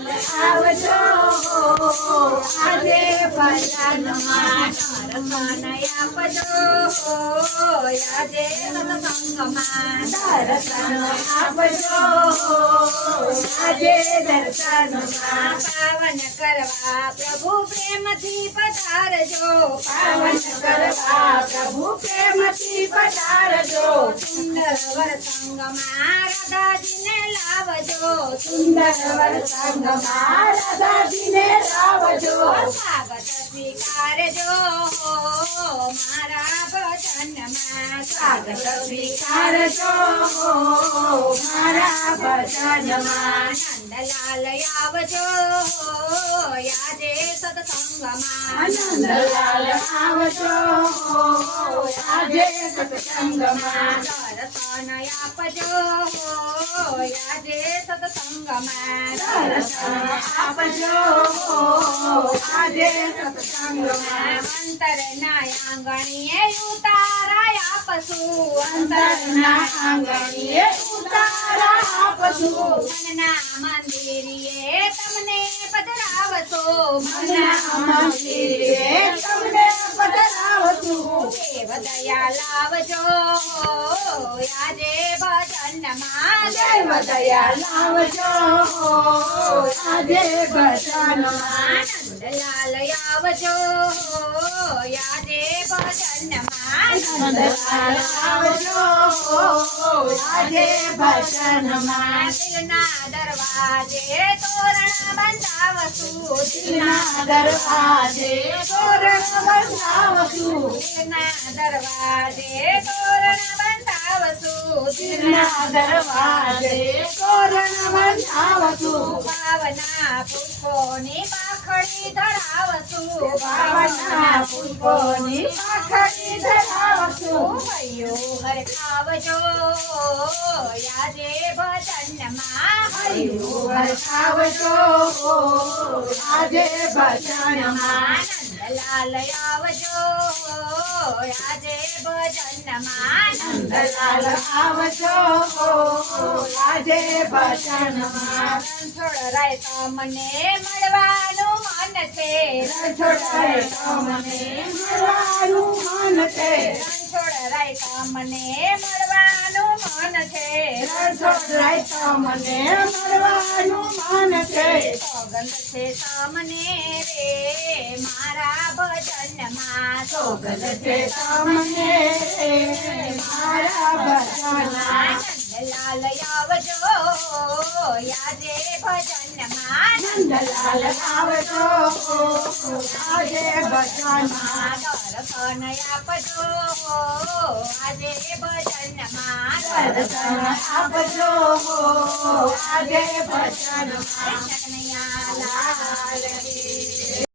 આવજો આજે ભજનમાં દર્શન આપજો આજે સત્સંગમાં દર્શન આપજો આજે દર્શનમાં પાવન કરવા પ્રભુ પ્રેમથી પધારજો પાવન કરવા પ્રભુ પ્રેમથી પધારજો સુંદર વરસંગમાં રાધાજીને લાવજો સુંદર વરસંગમાં રાધાજીને લાવજો સ્વાગત સ્વીકારજો મારા ભજનમાં સ્વાગત સ્વીકારજો મારા ભજનમાં નંદલાલ આવજો આજે સત્સંગમાં નંદલાલ આવજો આજે સત્સંગમાં દર્શન આપજો આજે સત્સંગમાં દર્શન આપજો આજે સત્સંગમાં અંતરના આંગણીએ ઉતારા આપશું અંતરના આંગણીએ ઉતારા આપશું મનના મંદિરે તમને પધરાવશો મનના મંદિરે તમને પધરાવશું દેવ દયા લાવજો આજે ભજનમાં દેવ દયા લાવજો આજે ભજનમાં નંદલાલ આવજો આજે ભજનમાં નંદલાલ આવજો આજે ભજનમાં દિલના દરવાજે તોરણ બંધાવશું દિલના દરવાજે તોરણ બંધાવશું દિલના દરવાજે તોરણ બંધાવશું દિલના દરવાજે તોરણ બંધાવશું ભાવના પુષ્પોની પાખડી ધરાવશું ભાવના પુષ્પોની પાખડી ધરાવશું હૈયો હરખાવજો આજે ભજનમાં હૈયો હરખાવજો આજે ભજનમાં નંદલાલ આવજો આજે ભજનમાં નંદલાલ આવજો આજે ભજનમાં રણછોડ તમને મળવાનું મન છે રણછોડ તમને મળવાનું મન છે રણછોડ તમને મળવાનું મન છે રણછોડ તમને મળવાનું મન છે સોગંદ છે તમને રે મારા ભજનમાં સોગંદ છે તમને રે મારા ભજનમાં નંદલાલ આવજો આજે ભજનમાં નંદલાલ આવજો આજે ભજનમાં દર્શન આપજો આજે ભજનમાં દર્શન આપજો આજે ભજનમાં કનૈયા લાલ કી